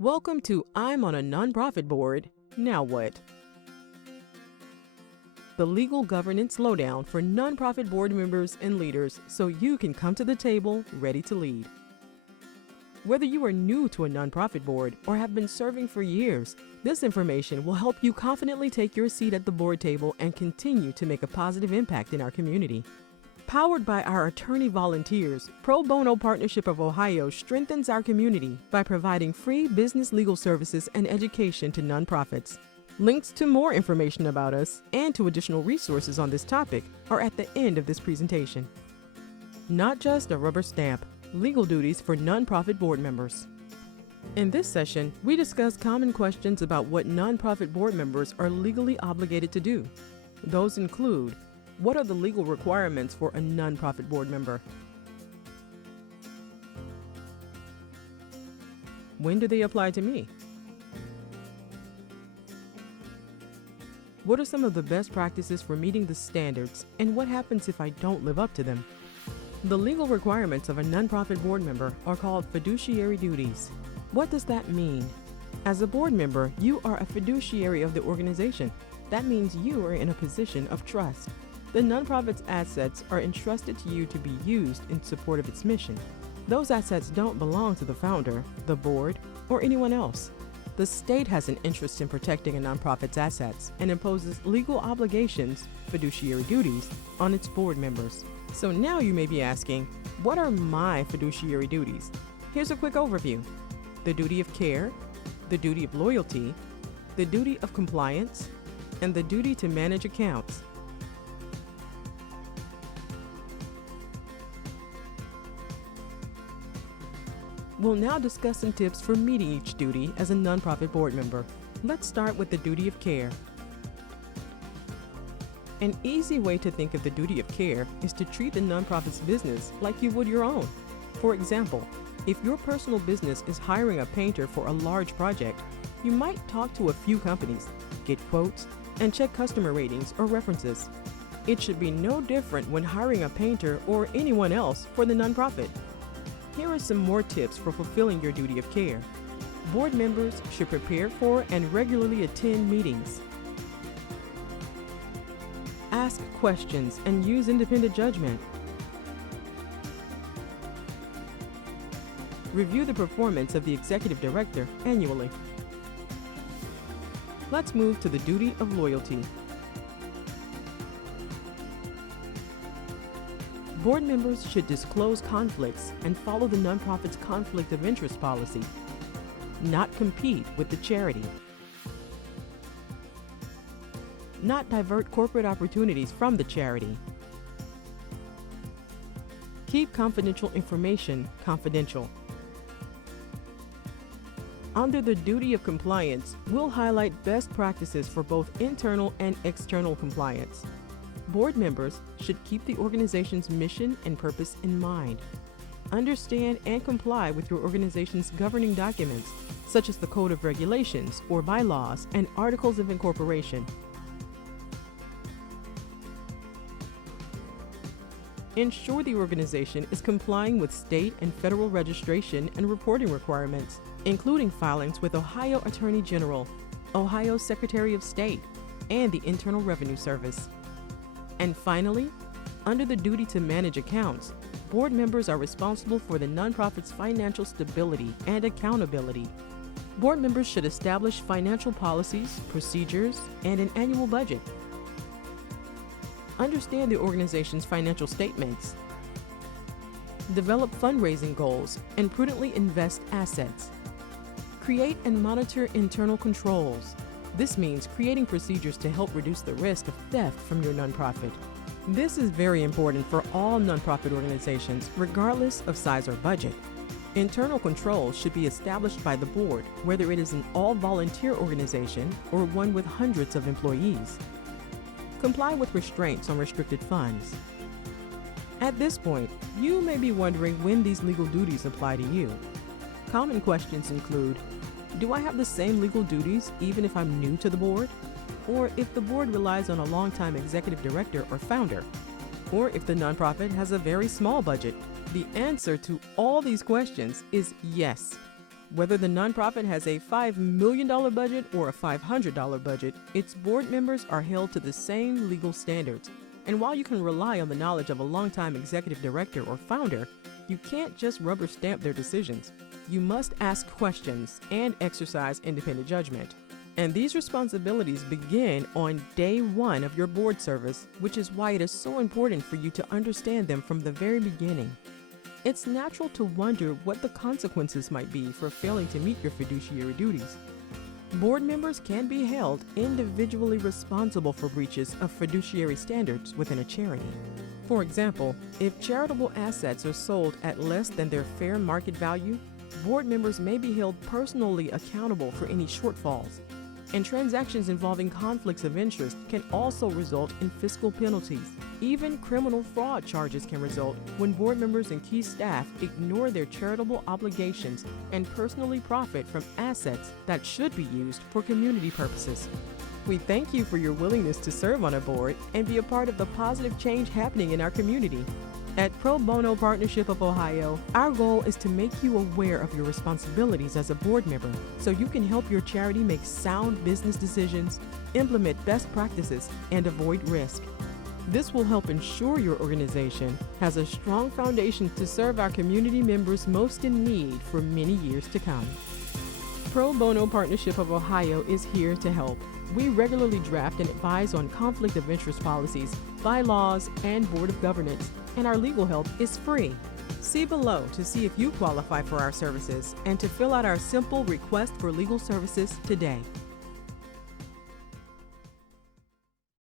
Welcome to I'm on a Nonprofit Board. Now what? The legal governance lowdown for nonprofit board members and leaders so you can come to the table ready to lead. Whether you are new to a nonprofit board or have been serving for years, this information will help you confidently take your seat at the board table and continue to make a positive impact in our community. Powered by our attorney volunteers, Pro Bono Partnership of Ohio strengthens our community by providing free business legal services and education to nonprofits. Links to more information about us and to additional resources on this topic are at the end of this presentation. Not just a rubber stamp, legal duties for nonprofit board members. In this session, we discuss common questions about what nonprofit board members are legally obligated to do. Those include: what are the legal requirements for a nonprofit board member? When do they apply to me? What are some of the best practices for meeting the standards, and what happens if I don't live up to them? The legal requirements of a nonprofit board member are called fiduciary duties. What does that mean? As a board member, you are a fiduciary of the organization. That means you are in a position of trust. The nonprofit's assets are entrusted to you to be used in support of its mission. Those assets don't belong to the founder, the board, or anyone else. The state has an interest in protecting a nonprofit's assets and imposes legal obligations, fiduciary duties, on its board members. So now you may be asking, what are my fiduciary duties? Here's a quick overview: the duty of care, the duty of loyalty, the duty of compliance, and the duty to manage accounts. We'll now discuss some tips for meeting each duty as a nonprofit board member. Let's start with the duty of care. An easy way to think of the duty of care is to treat the nonprofit's business like you would your own. For example, if your personal business is hiring a painter for a large project, you might talk to a few companies, get quotes, and check customer ratings or references. It should be no different when hiring a painter or anyone else for the nonprofit. Here are some more tips for fulfilling your duty of care. Board members should prepare for and regularly attend meetings. Ask questions and use independent judgment. Review the performance of the executive director annually. Let's move to the duty of loyalty. Board members should disclose conflicts and follow the nonprofit's conflict of interest policy. Not compete with the charity. Not divert corporate opportunities from the charity. Keep confidential information confidential. Under the duty of compliance, we'll highlight best practices for both internal and external compliance. Board members should keep the organization's mission and purpose in mind. Understand and comply with your organization's governing documents, such as the Code of Regulations or bylaws and Articles of Incorporation. Ensure the organization is complying with state and federal registration and reporting requirements, including filings with Ohio Attorney General, Ohio Secretary of State, and the Internal Revenue Service. And finally, under the duty to manage accounts, board members are responsible for the nonprofit's financial stability and accountability. Board members should establish financial policies, procedures, and an annual budget. Understand the organization's financial statements. Develop fundraising goals and prudently invest assets. Create and monitor internal controls. This means creating procedures to help reduce the risk of theft from your nonprofit. This is very important for all nonprofit organizations, regardless of size or budget. Internal controls should be established by the board, whether it is an all-volunteer organization or one with hundreds of employees. Comply with restraints on restricted funds. At this point, you may be wondering when these legal duties apply to you. Common questions include: do I have the same legal duties even if I'm new to the board? Or if the board relies on a longtime executive director or founder? Or if the nonprofit has a very small budget? The answer to all these questions is yes. Whether the nonprofit has a $5 million budget or a $500 budget, its board members are held to the same legal standards. And while you can rely on the knowledge of a longtime executive director or founder, you can't just rubber stamp their decisions. You must ask questions and exercise independent judgment. And these responsibilities begin on day one of your board service, which is why it is so important for you to understand them from the very beginning. It's natural to wonder what the consequences might be for failing to meet your fiduciary duties. Board members can be held individually responsible for breaches of fiduciary standards within a charity. For example, if charitable assets are sold at less than their fair market value, board members may be held personally accountable for any shortfalls. And transactions involving conflicts of interest can also result in fiscal penalties. Even criminal fraud charges can result when board members and key staff ignore their charitable obligations and personally profit from assets that should be used for community purposes. We thank you for your willingness to serve on our board and be a part of the positive change happening in our community. At Pro Bono Partnership of Ohio, our goal is to make you aware of your responsibilities as a board member so you can help your charity make sound business decisions, implement best practices, and avoid risk. This will help ensure your organization has a strong foundation to serve our community members most in need for many years to come. Pro Bono Partnership of Ohio is here to help. We regularly draft and advise on conflict of interest policies, bylaws, and board of governance, and our legal help is free. See below to see if you qualify for our services and to fill out our simple request for legal services today.